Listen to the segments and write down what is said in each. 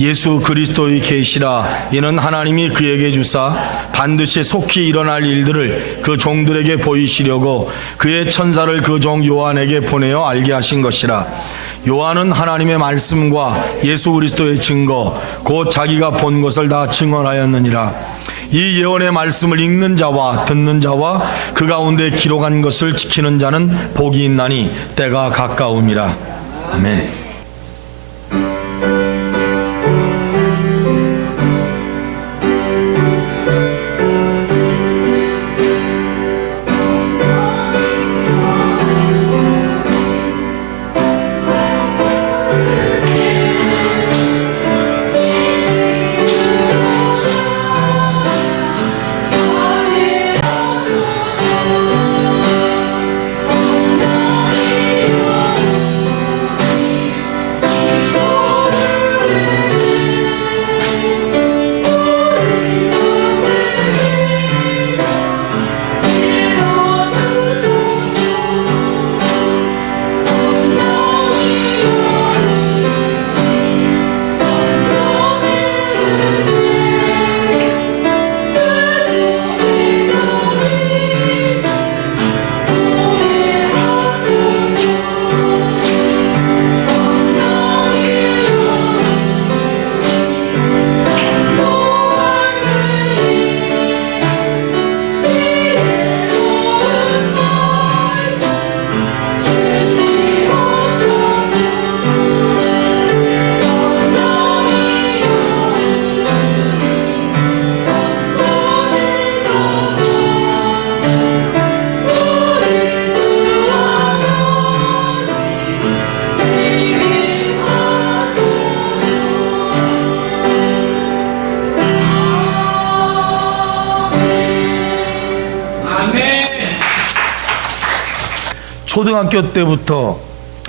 예수 그리스도의 계시라. 이는 하나님이 그에게 주사 반드시 속히 일어날 일들을 그 종들에게 보이시려고 그의 천사를 그 종 요한에게 보내어 알게 하신 것이라. 요한은 하나님의 말씀과 예수 그리스도의 증거 곧 자기가 본 것을 다 증언하였느니라. 이 예언의 말씀을 읽는 자와 듣는 자와 그 가운데 기록한 것을 지키는 자는 복이 있나니 때가 가까움이라. 아멘.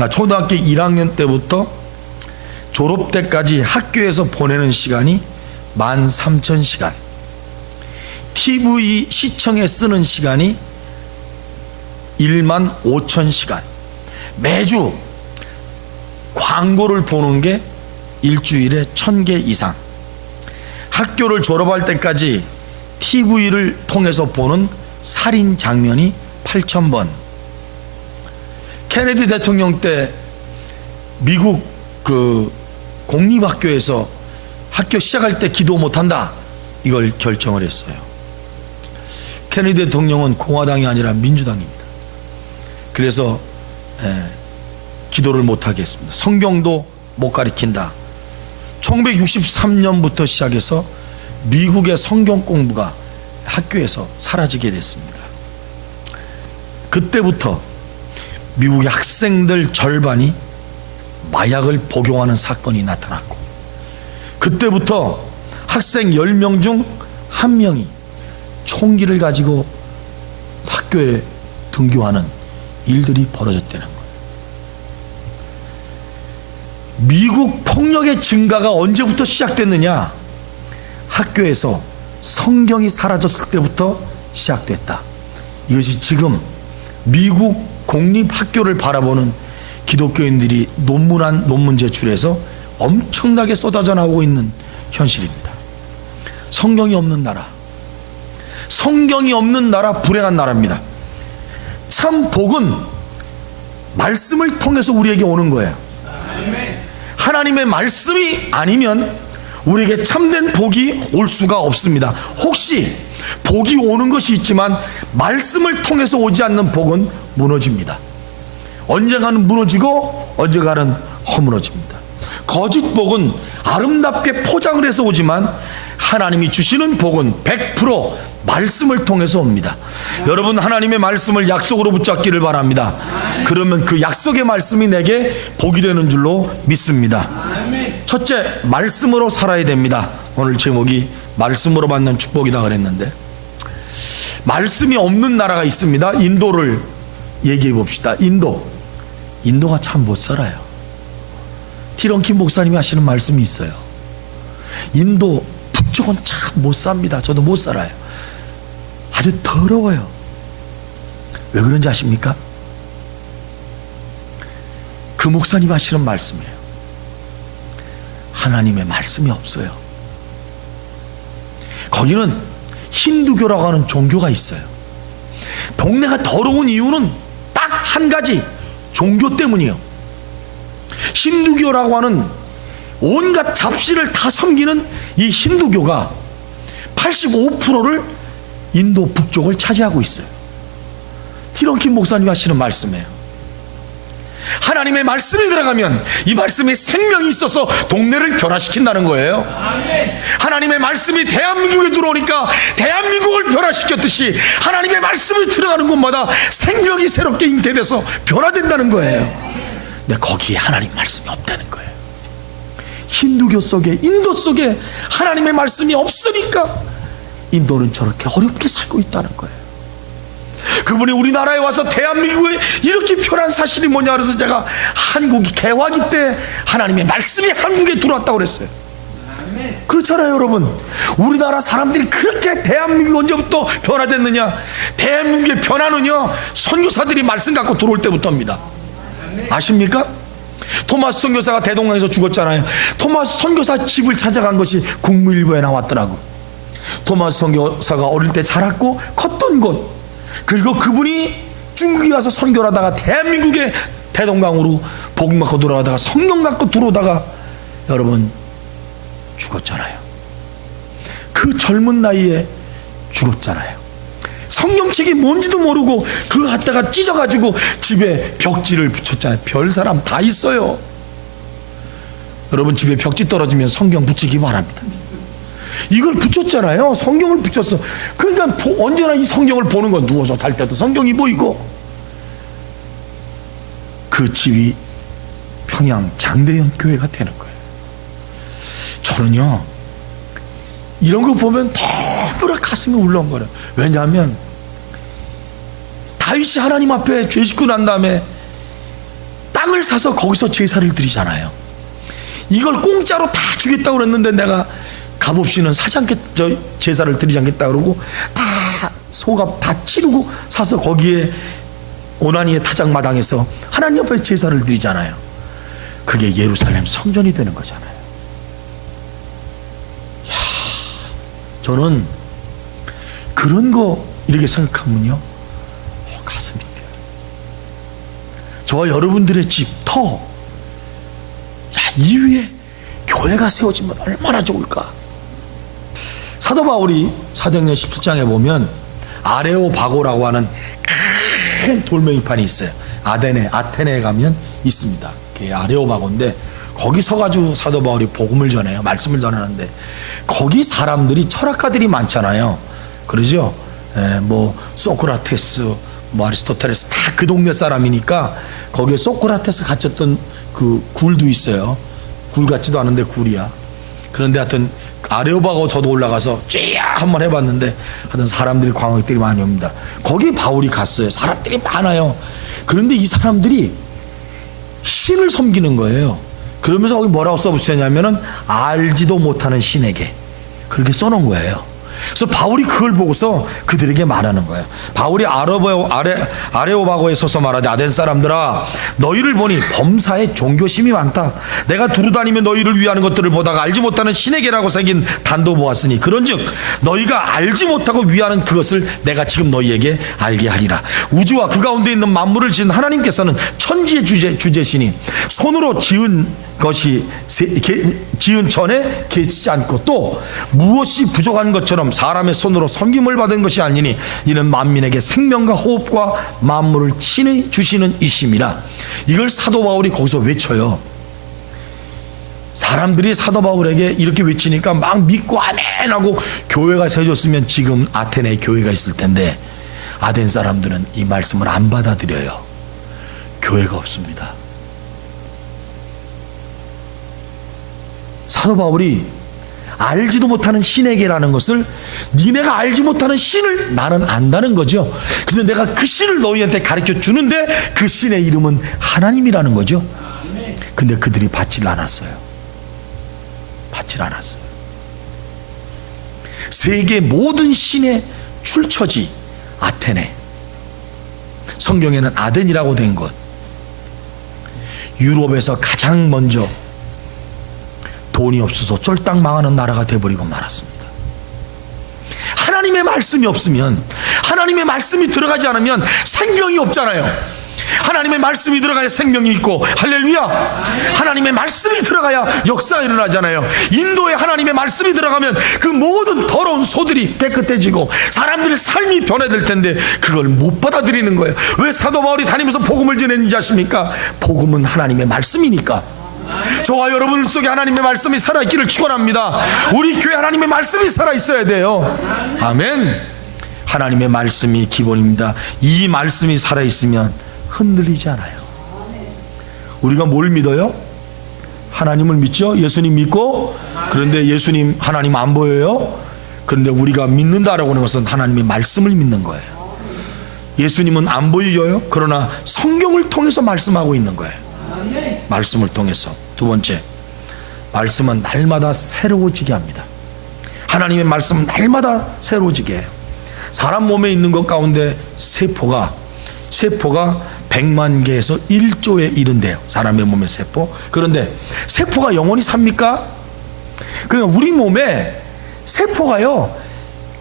초등학교 1학년 때부터 졸업 때까지 학교에서 보내는 시간이 13,000시간, TV 시청에 쓰는 시간이 15,000시간, 매주 광고를 보는 게 일주일에 1,000개 이상, 학교를 졸업할 때까지 TV를 통해서 보는 살인 장면이 8,000번, 케네디 대통령 때 미국 그 공립학교에서 학교 시작할 때 기도 못한다, 이걸 결정을 했어요. 케네디 대통령은 공화당이 아니라 민주당입니다. 그래서 기도를 못하게 했습니다. 성경도 못 가르친다. 1963년부터 시작해서 미국의 성경 공부가 학교에서 사라지게 됐습니다. 그때부터 미국의 학생들 절반이 마약을 복용하는 사건이 나타났고, 그때부터 학생 10명 중 1명이 총기를 가지고 학교에 등교하는 일들이 벌어졌다는 거예요. 미국 폭력의 증가가 언제부터 시작됐느냐? 학교에서 성경이 사라졌을 때부터 시작됐다. 이것이 지금 미국 공립학교를 바라보는 기독교인들이 논문한 논문 제출해서 엄청나게 쏟아져 나오고 있는 현실입니다. 성경이 없는 나라, 성경이 없는 나라, 불행한 나라입니다. 참 복은 말씀을 통해서 우리에게 오는 거예요. 하나님의 말씀이 아니면 우리에게 참된 복이 올 수가 없습니다. 혹시 복이 오는 것이 있지만 말씀을 통해서 오지 않는 복은 무너집니다. 언젠가는 무너지고 언젠가는 허물어집니다. 거짓 복은 아름답게 포장을 해서 오지만 하나님이 주시는 복은 100% 말씀을 통해서 옵니다. 여러분, 하나님의 말씀을 약속으로 붙잡기를 바랍니다. 그러면 그 약속의 말씀이 내게 복이 되는 줄로 믿습니다. 첫째, 말씀으로 살아야 됩니다. 오늘 제목이 말씀으로 받는 축복이다 그랬는데, 말씀이 없는 나라가 있습니다. 인도를 얘기해 봅시다. 인도가 참 못 살아요. 티런킴 목사님이 하시는 말씀이 있어요. 인도 북쪽은 참 못 삽니다. 저도 못 살아요. 아주 더러워요. 왜 그런지 아십니까? 그 목사님 하시는 말씀이에요. 하나님의 말씀이 없어요. 거기는 힌두교라고 하는 종교가 있어요. 동네가 더러운 이유는 딱 한 가지, 종교 때문이에요. 힌두교라고 하는 온갖 잡신을 다 섬기는 이 힌두교가 85%를 인도 북쪽을 차지하고 있어요. 티런킨 목사님 하시는 말씀이에요. 하나님의 말씀이 들어가면 이 말씀에 생명이 있어서 동네를 변화시킨다는 거예요. 하나님의 말씀이 대한민국에 들어오니까 대한민국을 변화시켰듯이 하나님의 말씀이 들어가는 곳마다 생명이 새롭게 잉태돼서 변화된다는 거예요. 근데 거기에 하나님 말씀이 없다는 거예요. 힌두교 속에, 인도 속에 하나님의 말씀이 없으니까 인도는 저렇게 어렵게 살고 있다는 거예요. 그분이 우리나라에 와서 대한민국에 이렇게 편한 사실이 뭐냐 그래서 제가 한국이 개화기 때 하나님의 말씀이 한국에 들어왔다고 그랬어요. 그렇잖아요 여러분. 우리나라 사람들이 그렇게 대한민국이 언제부터 변화됐느냐, 대한민국의 변화는요 선교사들이 말씀 갖고 들어올 때부터입니다. 아십니까? 토마스 선교사가 대동강에서 죽었잖아요. 토마스 선교사 집을 찾아간 것이 국무일보에 나왔더라고. 토마스 선교사가 어릴 때 자랐고 컸던 곳, 그리고 그분이 중국에 와서 선교를 하다가 대한민국의 대동강으로 복음 갖고 돌아가다가 성경 갖고 들어오다가 여러분 죽었잖아요. 그 젊은 나이에 죽었잖아요. 성경책이 뭔지도 모르고 그거 갖다가 찢어가지고 집에 벽지를 붙였잖아요. 별 사람 다 있어요. 여러분 집에 벽지 떨어지면 성경 붙이기 바랍니다. 이걸 붙였잖아요. 성경을 붙였어. 그러니까 언제나 이 성경을 보는 건, 누워서 잘 때도 성경이 보이고. 그 집이 평양 장대현 교회가 되는 거예요. 저는요 이런 거 보면 너무나 가슴이 울렁거려요. 왜냐하면 다윗이 하나님 앞에 죄 짓고 난 다음에 땅을 사서 거기서 제사를 드리잖아요. 이걸 공짜로 다 주겠다고 그랬는데 내가 값없이는 사지 않겠, 제사를 드리지 않겠다 그러고 다 소값 다 치르고 사서 거기에 오나니의 타작마당에서 하나님 앞에 제사를 드리잖아요. 그게 예루살렘 성전이 되는 거잖아요. 이야, 저는 그런 거 이렇게 생각하면요 가슴이 뛰어요. 저와 여러분들의 집, 터, 이 위에 교회가 세워지면 얼마나 좋을까. 사도 바울이 사도행전 17장에 보면 아레오바고라고 하는 큰 돌멩이판이 있어요. 아테네에 가면 있습니다. 그게 아레오바고인데 거기 서가지고 사도 바울이 복음을 전해요. 말씀을 전하는데 거기 사람들이 철학가들이 많잖아요. 그러죠? 뭐 소크라테스, 뭐 아리스토텔레스 다 그 동네 사람이니까 거기에 소크라테스 갇혔던 그 굴도 있어요. 굴 같지도 않은데 굴이야. 그런데 하여튼 아레오바고 저도 올라가서 쫙 한번 해봤는데 하여튼 사람들이 관광객들이 많이 옵니다. 거기 바울이 갔어요. 사람들이 많아요. 그런데 이 사람들이 신을 섬기는 거예요. 그러면서 거기 뭐라고 써붙였냐면은 알지도 못하는 신에게, 그렇게 써놓은 거예요. 그래서 바울이 그걸 보고서 그들에게 말하는 거예요. 바울이 아레오바고에 서서 말하되 아덴 사람들아, 너희를 보니 범사에 종교심이 많다. 내가 두루다니며 너희를 위하는 것들을 보다가 알지 못하는 신에게라고 새긴 단도 보았으니 그런즉 너희가 알지 못하고 위하는 그것을 내가 지금 너희에게 알게 하리라. 우주와 그 가운데 있는 만물을 지은 하나님께서는 천지의 주제시니 손으로 지은 것이 지은 전에 계시지 않고 또 무엇이 부족한 것처럼 사람의 손으로 섬김을 받은 것이 아니니 이는 만민에게 생명과 호흡과 만물을 친히 주시는 이심이라. 이걸 사도 바울이 거기서 외쳐요. 사람들이 사도 바울에게 이렇게 외치니까 막 믿고 아멘하고 교회가 세워졌으면 지금 아테네에 교회가 있을 텐데 아덴 사람들은 이 말씀을 안 받아들여요. 교회가 없습니다. 사도 바울이 알지도 못하는 신에게라는 것을, 니네가 알지 못하는 신을 나는 안다는 거죠. 그래서 내가 그 신을 너희한테 가르쳐 주는데 그 신의 이름은 하나님이라는 거죠. 근데 그들이 받질 않았어요. 받질 않았어요. 세계 모든 신의 출처지 아테네, 성경에는 아덴이라고 된 곳, 유럽에서 가장 먼저 돈이 없어서 쫄딱 망하는 나라가 돼버리고 말았습니다. 하나님의 말씀이 없으면, 하나님의 말씀이 들어가지 않으면 생명이 없잖아요. 하나님의 말씀이 들어가야 생명이 있고, 할렐루야, 하나님의 말씀이 들어가야 역사가 일어나잖아요. 인도에 하나님의 말씀이 들어가면 그 모든 더러운 소들이 깨끗해지고 사람들의 삶이 변화될 텐데 그걸 못 받아들이는 거예요. 왜 사도 바울이 다니면서 복음을 전했는지 아십니까? 복음은 하나님의 말씀이니까. 저와 여러분 속에 하나님의 말씀이 살아있기를 축원합니다. 우리 교회 하나님의 말씀이 살아있어야 돼요. 아멘. 하나님의 말씀이 기본입니다. 이 말씀이 살아있으면 흔들리지 않아요. 우리가 뭘 믿어요? 하나님을 믿죠. 예수님 믿고. 그런데 예수님, 하나님 안 보여요. 그런데 우리가 믿는다라고 하는 것은 하나님의 말씀을 믿는 거예요. 예수님은 안 보여요. 그러나 성경을 통해서 말씀하고 있는 거예요. 말씀을 통해서. 두 번째, 말씀은 날마다 새로워지게 합니다. 하나님의 말씀은 날마다 새로워지게 해요. 사람 몸에 있는 것 가운데 세포가 100만 개에서 1조에 이른대요. 사람의 몸의 세포. 그런데 세포가 영원히 삽니까? 그러니까 우리 몸에 세포가요,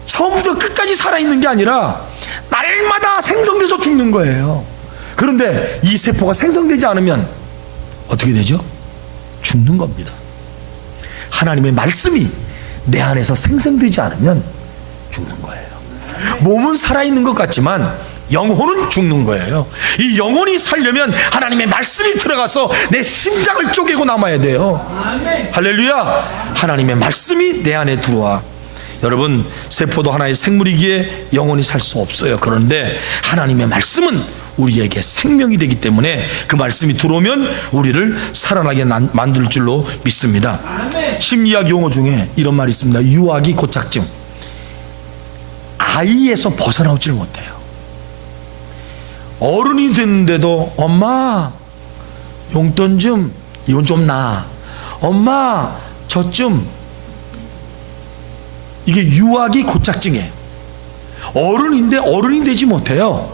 처음부터 끝까지 살아있는 게 아니라 날마다 생성돼서 죽는 거예요. 그런데 이 세포가 생성되지 않으면 어떻게 되죠? 죽는 겁니다. 하나님의 말씀이 내 안에서 생성되지 않으면 죽는 거예요. 몸은 살아있는 것 같지만 영혼은 죽는 거예요. 이 영혼이 살려면 하나님의 말씀이 들어가서 내 심장을 쪼개고 남아야 돼요. 할렐루야. 하나님의 말씀이 내 안에 들어와. 여러분, 세포도 하나의 생물이기에 영원히 살 수 없어요. 그런데 하나님의 말씀은 우리에게 생명이 되기 때문에 그 말씀이 들어오면 우리를 살아나게 만들 줄로 믿습니다. 심리학 용어 중에 이런 말이 있습니다. 유아기 고착증. 아이에서 벗어나오질 못해요. 어른이 됐는데도 엄마 용돈 좀, 이건 좀 나, 엄마 저 좀, 이게 유아기 고착증이에요. 어른인데 어른이 되지 못해요.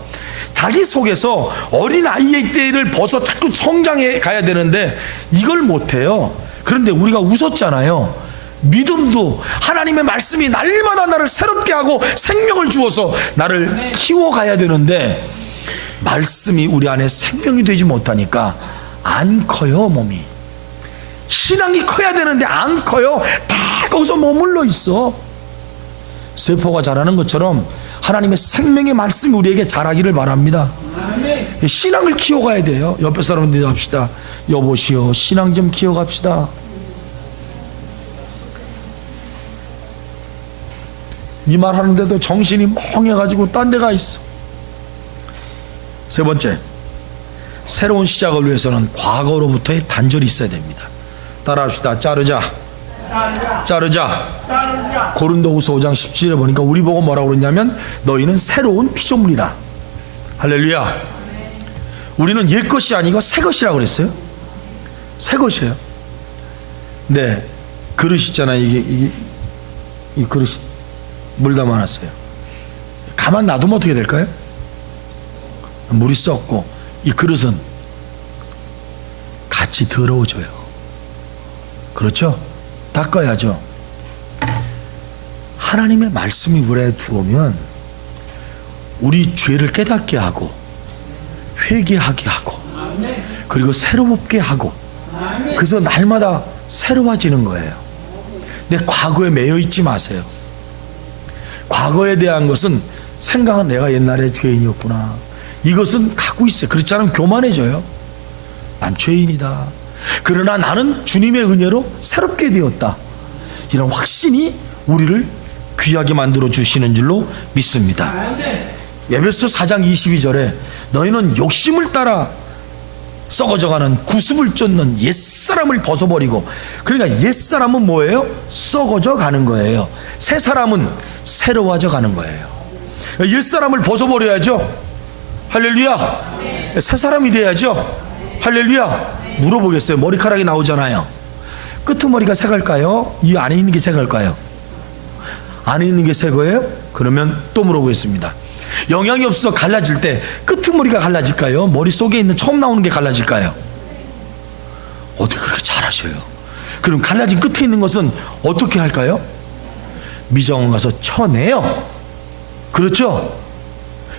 자기 속에서 어린 아이의 때를 벗어 자꾸 성장해 가야 되는데 이걸 못해요. 그런데 우리가 웃었잖아요. 믿음도 하나님의 말씀이 날마다 나를 새롭게 하고 생명을 주어서 나를 키워가야 되는데 말씀이 우리 안에 생명이 되지 못하니까 안 커요. 몸이, 신앙이 커야 되는데 안 커요. 다 거기서 머물러 있어. 세포가 자라는 것처럼 하나님의 생명의 말씀이 우리에게 자라기를 바랍니다. 신앙을 키워가야 돼요. 옆에 사람들 합시다. 여보시오, 신앙 좀 키워갑시다. 이 말 하는데도 정신이 멍해가지고 딴 데 가 있어. 세 번째, 새로운 시작을 위해서는 과거로부터의 단절이 있어야 됩니다. 따라합시다. 자르자. 고린도후서 5장 17절에 보니까 우리 보고 뭐라고 그러냐면 너희는 새로운 피조물이라. 할렐루야. 우리는 옛 것이 아니고 새 것이라고 그랬어요. 새 것이에요. 네, 그릇 있잖아요. 이 그릇 물 담아놨어요. 가만 놔두면 어떻게 될까요? 물이 썩고 이 그릇은 같이 더러워져요. 그렇죠? 닦아야죠. 하나님의 말씀이 물에 들어오면 우리 죄를 깨닫게 하고 회개하게 하고 그리고 새롭게 하고, 그래서 날마다 새로워지는 거예요. 근데 과거에 매여 있지 마세요. 과거에 대한 것은 생각은 내가 옛날에 죄인이었구나, 이것은 갖고 있어요. 그렇지 않으면 교만해져요. 난 죄인이다, 그러나 나는 주님의 은혜로 새롭게 되었다, 이런 확신이 우리를 귀하게 만들어 주시는 줄로 믿습니다. 에베소서 4장 22절에 너희는 욕심을 따라 썩어져가는 구습을 쫓는 옛사람을 벗어버리고, 그러니까 옛사람은 뭐예요? 썩어져 가는 거예요. 새 사람은 새로워져 가는 거예요. 옛사람을 벗어버려야죠. 할렐루야. 새 사람이 돼야죠. 할렐루야. 물어보겠어요. 머리카락이 나오잖아요. 끄트머리가 새갈까요? 이 안에 있는 게 새갈까요? 안에 있는 게 새 거예요? 그러면 또 물어보겠습니다. 영양이 없어서 갈라질 때 끄트머리가 갈라질까요? 머릿속에 있는 처음 나오는 게 갈라질까요? 어떻게 그렇게 잘하셔요? 그럼 갈라진 끝에 있는 것은 어떻게 할까요? 미정원 가서 쳐내요. 그렇죠?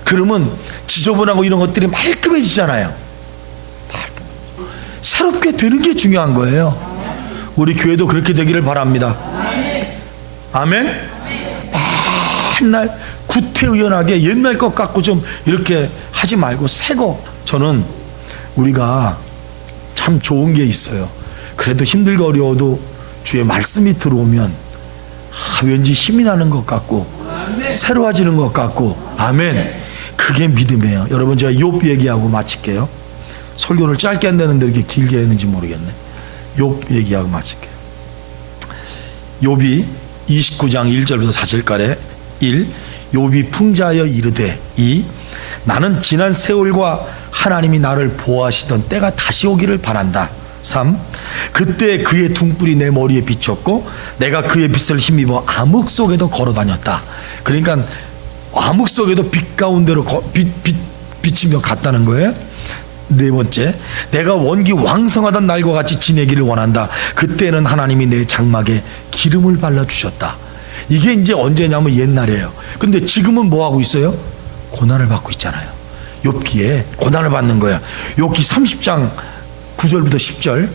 그러면 지저분하고 이런 것들이 말끔해지잖아요. 새롭게 되는 게 중요한 거예요. 우리 교회도 그렇게 되기를 바랍니다. 아멘. 맨날 구태의연하게 옛날 것 같고 좀 이렇게 하지 말고 새거. 저는 우리가 참 좋은 게 있어요. 그래도 힘들고 어려워도 주의 말씀이 들어오면 왠지 힘이 나는 것 같고 새로워지는 것 같고. 아멘. 그게 믿음이에요. 여러분, 제가 욥 얘기하고 마칠게요. 설교를 짧게 한다는데 이렇게 길게 했는지 모르겠네. 욥 얘기하고 마칠게요. 욥이 29장 1절부터 4절까지 1. 욥이 풍자하여 이르되 2. 나는 지난 세월과 하나님이 나를 보호하시던 때가 다시 오기를 바란다. 3. 그때 그의 등불이 내 머리에 비쳤고 내가 그의 빛을 힘입어 암흑 속에도 걸어 다녔다. 그러니까 암흑 속에도 빛 가운데로 비치며 갔다는 거예요. 네 번째, 내가 원기 왕성하던 날과 같이 지내기를 원한다. 그때는 하나님이 내 장막에 기름을 발라주셨다. 이게 이제 언제냐면 옛날이에요. 근데 지금은 뭐 하고 있어요? 고난을 받고 있잖아요. 욥기에 고난을 받는 거야. 욥기 30장 9절부터 10절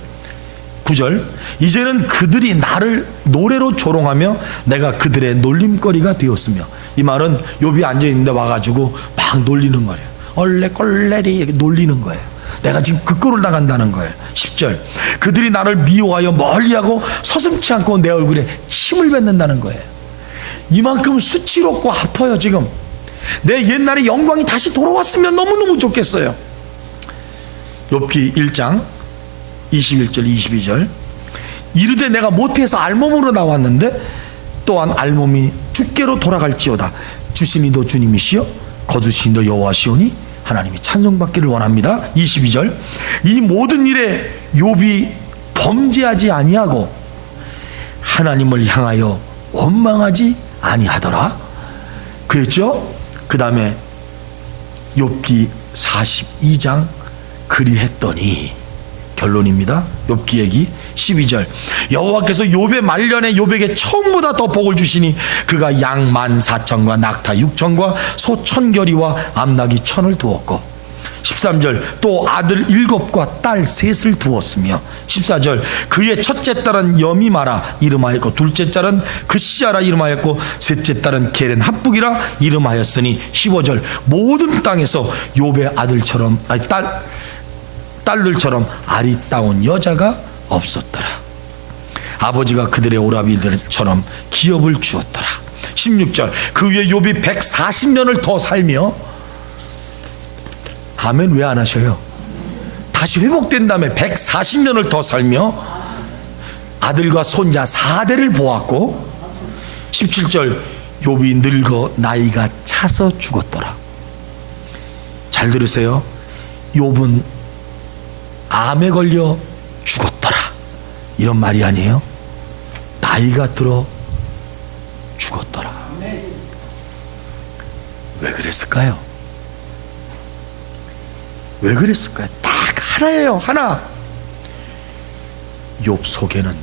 9절. 이제는 그들이 나를 노래로 조롱하며 내가 그들의 놀림거리가 되었으며. 이 말은 욥이 앉아있는데 와가지고 막 놀리는 거예요. 얼레꼴레리 이렇게 놀리는 거예요. 내가 지금 그 꼴을 나간다는 거예요. 10절. 그들이 나를 미워하여 멀리하고 서슴지 않고 내 얼굴에 침을 뱉는다는 거예요. 이만큼 수치롭고 아파요. 지금 내 옛날의 영광이 다시 돌아왔으면 너무너무 좋겠어요. 욥기 1장 21절 22절. 이르되 내가 모태에서 알몸으로 나왔는데 또한 알몸이 주께로 돌아갈지어다. 주신 이도 주님이시여 거두신 이도 여호와시오니 하나님이 찬송받기를 원합니다. 22절. 이 모든 일에 욥이 범죄하지 아니하고 하나님을 향하여 원망하지 아니하더라. 그랬죠? 그 다음에 욥기 42장 그리했더니, 결론입니다. 욥기 얘기 12절. 여호와께서 욥의 말년에 욥에게 처음보다 더 복을 주시니 그가 양 14,000과 낙타 6,000과 소 1,000결이와 암낙이 1,000을 두었고. 13절. 또 아들 7과 딸 3을 두었으며. 14절. 그의 첫째 딸은 여미마라 이름하였고 둘째 딸은 그시아라 이름하였고 셋째 딸은 게렌 합북이라 이름하였으니. 15절. 모든 땅에서 욥의 아들처럼 딸들처럼 아리따운 여자가 없었더라. 아버지가 그들의 오라비들처럼 기업을 주었더라. 16절. 그 위에 욥이 140년을 더 살며. 아멘. 왜 안 하셔요? 다시 회복된 다음에 140년을 더 살며 아들과 손자 4대를 보았고. 17절. 욥이 늙어 나이가 차서 죽었더라. 잘 들으세요. 욥은 암에 걸려 죽었더라. 이런 말이 아니에요. 나이가 들어 죽었더라. 왜 그랬을까요? 왜 그랬을까요? 딱 하나예요. 하나. 욥 속에는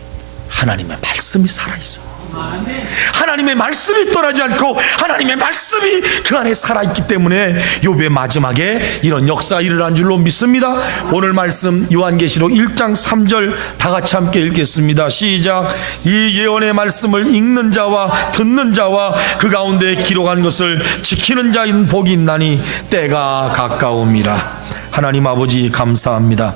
하나님의 말씀이 살아있어. 하나님의 말씀이 떠나지 않고 하나님의 말씀이 그 안에 살아있기 때문에 욥의 마지막에 이런 역사가 일어난 줄로 믿습니다. 오늘 말씀 요한계시록 1장 3절 다 같이 함께 읽겠습니다. 시작. 이 예언의 말씀을 읽는 자와 듣는 자와 그 가운데 기록한 것을 지키는 자인 복이 있나니 때가 가까움이라. 하나님 아버지 감사합니다.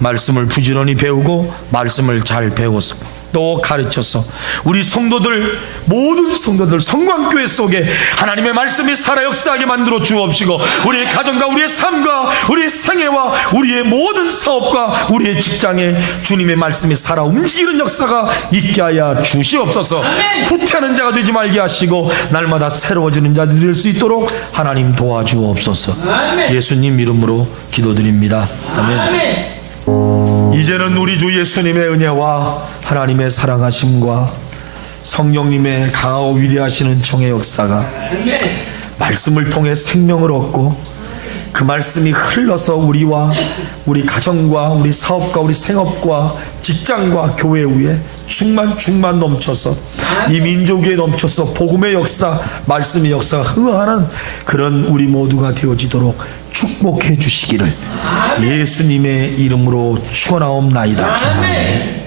말씀을 부지런히 배우고 말씀을 잘 배워서 또 가르쳐서 우리 성도들, 모든 성도들 성광교회 속에 하나님의 말씀이 살아 역사하게 만들어 주옵시고 우리의 가정과 우리의 삶과 우리의 생애와 우리의 모든 사업과 우리의 직장에 주님의 말씀이 살아 움직이는 역사가 있게 하여 주시옵소서. 후퇴하는 자가 되지 말게 하시고 날마다 새로워지는 자들이 될 수 있도록 하나님 도와주옵소서. 예수님 이름으로 기도드립니다. 아멘. 이제는 우리 주 예수님의 은혜와 하나님의 사랑하심과 성령님의 강하고 위대하시는 총의 역사가 말씀을 통해 생명을 얻고 그 말씀이 흘러서 우리와 우리 가정과 우리 사업과 우리 생업과 직장과 교회 위에 충만 넘쳐서 이 민족 위에 넘쳐서 복음의 역사, 말씀의 역사가 흥하는 그런 우리 모두가 되어지도록 축복해 주시기를 예수님의 이름으로 축원하옵나이다.